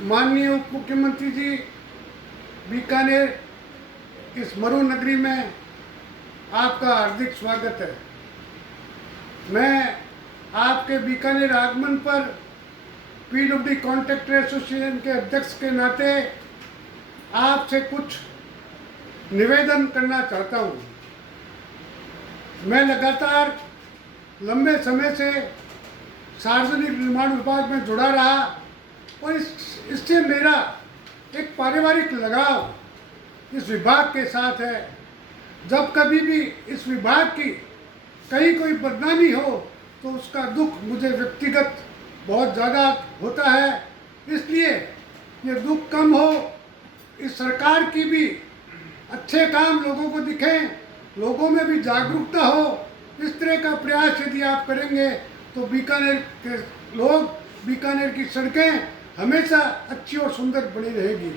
माननीय उप मुख्यमंत्री जी, बीकानेर इस मरु नगरी में आपका हार्दिक स्वागत है। मैं आपके बीकानेर आगमन पर पीडब्ल्यूडी कॉन्ट्रैक्टर एसोसिएशन के अध्यक्ष के नाते आपसे कुछ निवेदन करना चाहता हूँ। मैं लगातार लंबे समय से सार्वजनिक निर्माण विभाग में जुड़ा रहा और इससे मेरा एक पारिवारिक लगाव इस विभाग के साथ है। जब कभी भी इस विभाग की कहीं कोई बदनामी हो तो उसका दुख मुझे व्यक्तिगत बहुत ज़्यादा होता है। इसलिए ये दुख कम हो, इस सरकार की भी अच्छे काम लोगों को दिखें, लोगों में भी जागरूकता हो, इस तरह का प्रयास यदि आप करेंगे तो बीकानेर के लोग, बीकानेर की सड़कें हमेशा अच्छी और सुंदर बनी रहेगी।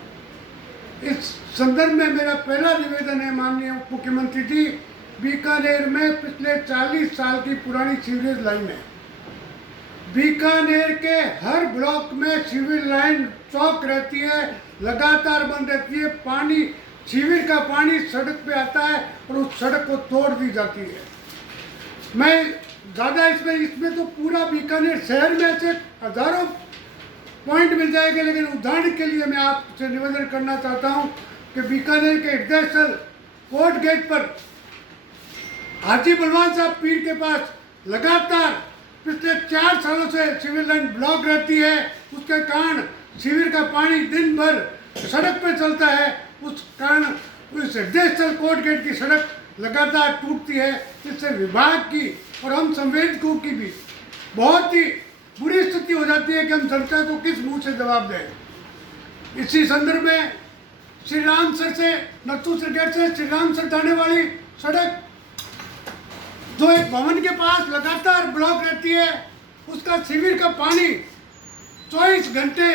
इस संदर्भ में मेरा पहला निवेदन है माननीय उप मुख्यमंत्री जी, बीकानेर में पिछले 40 साल की पुरानी सीवरेज लाइन है। बीकानेर के हर ब्लॉक में सीवरेज लाइन चौक रहती है, लगातार बंद रहती है। पानी, सीवर का पानी सड़क पे आता है और उस सड़क को तोड़ दी जाती है। मैं ज़्यादा इसमें तो पूरा बीकानेर शहर में से हज़ारों पॉइंट मिल जाएंगे, लेकिन उदाहरण के लिए मैं आपसे निवेदन करना चाहता हूं कि बीकानेर के हृदय स्थल कोर्ट गेट पर हाजी बलवान साहब पीर के पास लगातार पिछले 4 सालों से सीवर लाइन ब्लॉक रहती है। उसके कारण सीवर का पानी दिन भर सड़क पर चलता है। उस कारण उस हृदय स्थल कोर्ट गेट की सड़क लगातार टूटती है। इससे विभाग की और हम संवेदकों की भी बहुत ही बुरी स्थिति हो जाती है कि हम जनता को किस मुंह से जवाब दें। इसी संदर्भ में श्री रामसर से नथुसर गेट से श्री रामसर जाने वाली सड़क जो एक भवन के पास लगातार ब्लॉक रहती है, उसका सीवर का पानी 24 घंटे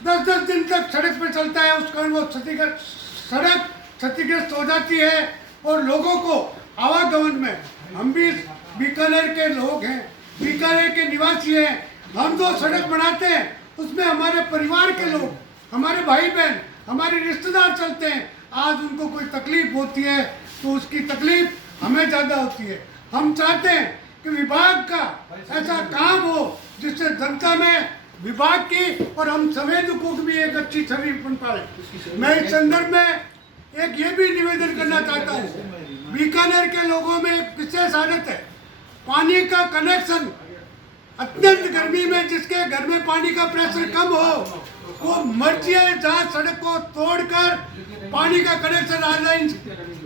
10-10 दिन तक सड़क पर चलता है। उस कारण वो सड़क क्षतिग्रस्त हो जाती है और लोगों को आवागमन में, हम भी बीकानेर के लोग हैं, बीकानेर के निवासी हैं, हम जो सड़क बनाते हैं उसमें हमारे परिवार के लोग, हमारे भाई बहन, हमारे रिश्तेदार चलते हैं। आज उनको कोई तकलीफ होती है तो उसकी तकलीफ हमें ज़्यादा होती है। हम चाहते हैं कि विभाग का ऐसा काम हो जिससे जनता में विभाग की और हम संवेदकों की भी एक अच्छी छवि बन पाए। मैं इस संदर्भ में एक ये भी निवेदन करना चाहता हूँ, बीकानेर के लोगों में एक विशेष आदत है, पानी का कनेक्शन अत्यंत गर्मी में जिसके घर में पानी का प्रेशर कम हो वो मर्जी है जहाँ सड़क को तोड़कर पानी का कनेक्शन आधा इंच,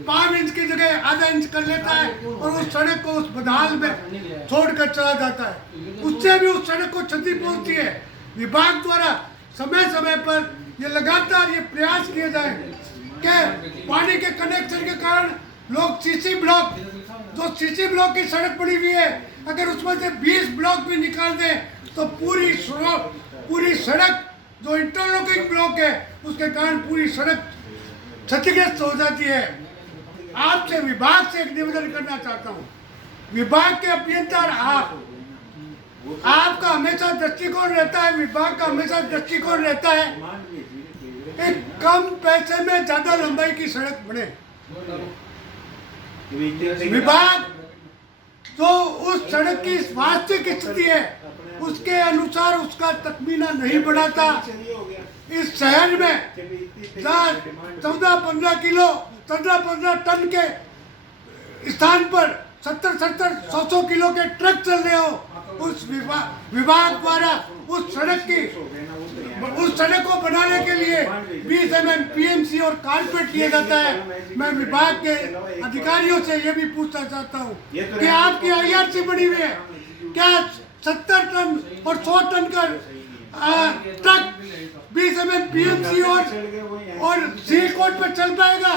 5 इंच की जगह आधा इंच कर लेता है और उस सड़क को उस बदहाल में छोड़कर चला जाता है। उससे भी उस सड़क को क्षति पहुंचती है। विभाग द्वारा समय समय पर ये लगातार ये प्रयास किए जाए कि पानी के कनेक्शन के कारण लोग सीसी ब्लॉक, जो सीसी ब्लॉक की सड़क पड़ी हुई है, अगर उसमें से 20 ब्लॉक भी निकाल दें तो पूरी सड़क जो इंटरलॉकिंग ब्लॉक है उसके कारण पूरी सड़क क्षतिग्रस्त हो जाती है। आपसे विभाग से एक निवेदन करना चाहता हूँ, विभाग के अभियंता आपका हमेशा दृष्टिकोण रहता है, विभाग का हमेशा दृष्टिकोण रहता है एक कम पैसे में ज्यादा लंबाई की सड़क बने। विभाग जो उस सड़क की वास्तविक स्थिति है उसके अनुसार उसका तखमीना नहीं बढ़ाता। इस शहर में 14-15 टन के स्थान पर 70-100 किलो के ट्रक चल रहे हो, उस विभाग द्वारा उस सड़क को बनाने के लिए 20 mm पीएमसी और कारपेट किया जाता है। मैं विभाग के अधिकारियों से ये भी पूछना चाहता हूँ कि आपकी आईआरसी बनी हुई है, क्या 70 टन और 100 टन का ट्रक 20 mm पीएमसी और सी कोड पर चल पाएगा?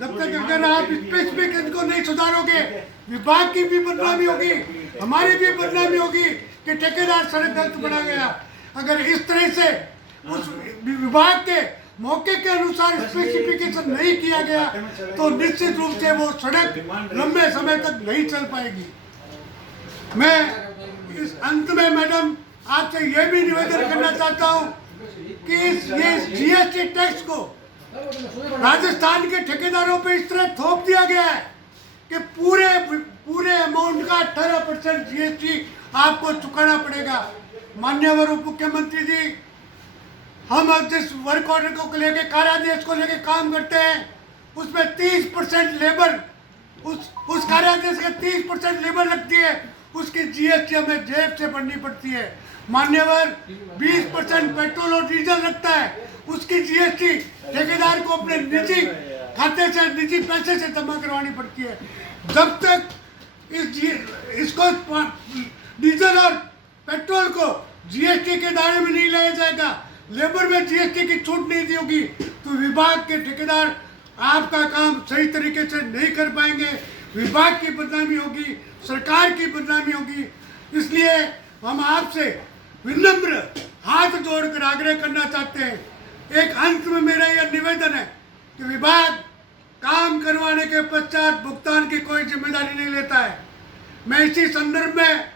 जब तक अगर आप स्पेसिफिक इनको नहीं सुधारोगे विभाग की भी बदनामी होगी, हमारी भी बदनामी होगी कि ठेकेदार सड़क गलत बना गया। अगर इस तरह से उस विभाग के मौके के अनुसार स्पेसिफिकेशन नहीं किया गया तो निश्चित रूप से वो सड़क लंबे समय तक नहीं चल पाएगी। मैं इस अंत में मैडम आपसे यह भी निवेदन करना चाहता हूँ कि ये जीएसटी टैक्स को राजस्थान के ठेकेदारों पे इस तरह थोप दिया गया है कि पूरे अमाउंट का 18% जीएसटी आपको चुकाना पड़ेगा। मान्यवर उप मुख्यमंत्री जी, हम अब जिस वर्क ऑर्डर को लेके कार्यादेश को लेके काम करते हैं उसमें 30% लेबर, उस कार्यादेश का 30% लेबर लगती है, उसकी जीएसटी हमें जेब से भरनी पड़ती है। मान्यवर 20% पेट्रोल और डीजल लगता है, उसकी जीएसटी ठेकेदार को अपने निजी खाते से, निजी पैसे से जमा करवानी पड़ती है। जब तक इसको डीजल और पेट्रोल को जीएसटी के दायरे में नहीं लाया जाएगा, लेबर में जीएसटी की छूट नहीं दी होगी, तो विभाग के ठेकेदार आपका काम सही तरीके से नहीं कर पाएंगे। विभाग की बदनामी होगी, सरकार की बदनामी होगी। इसलिए हम आपसे विनम्र हाथ जोड़कर आग्रह करना चाहते हैं। एक अंत में मेरा यह निवेदन है कि विभाग काम करवाने के पश्चात भुगतान की कोई जिम्मेदारी नहीं लेता है। मैं इसी संदर्भ में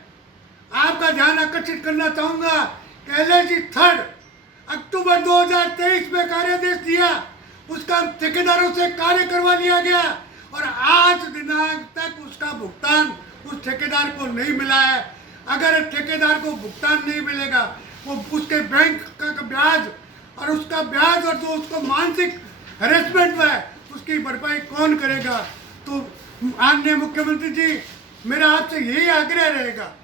आपका ध्यान आकर्षित करना चाहूँगा कि LIC 3 अक्टूबर 2023 में कार्यादेश दिया, उसका ठेकेदारों से कार्य करवा लिया गया और आज दिनांक तक उसका भुगतान उस ठेकेदार को नहीं मिला है। अगर ठेकेदार को भुगतान नहीं मिलेगा, वो उसके बैंक का ब्याज और उसका ब्याज और जो उसको मानसिक हैरेसमेंट हुआ है उसकी भरपाई कौन करेगा। तो माननीय मुख्यमंत्री जी, मेरा आपसे यही आग्रह रहेगा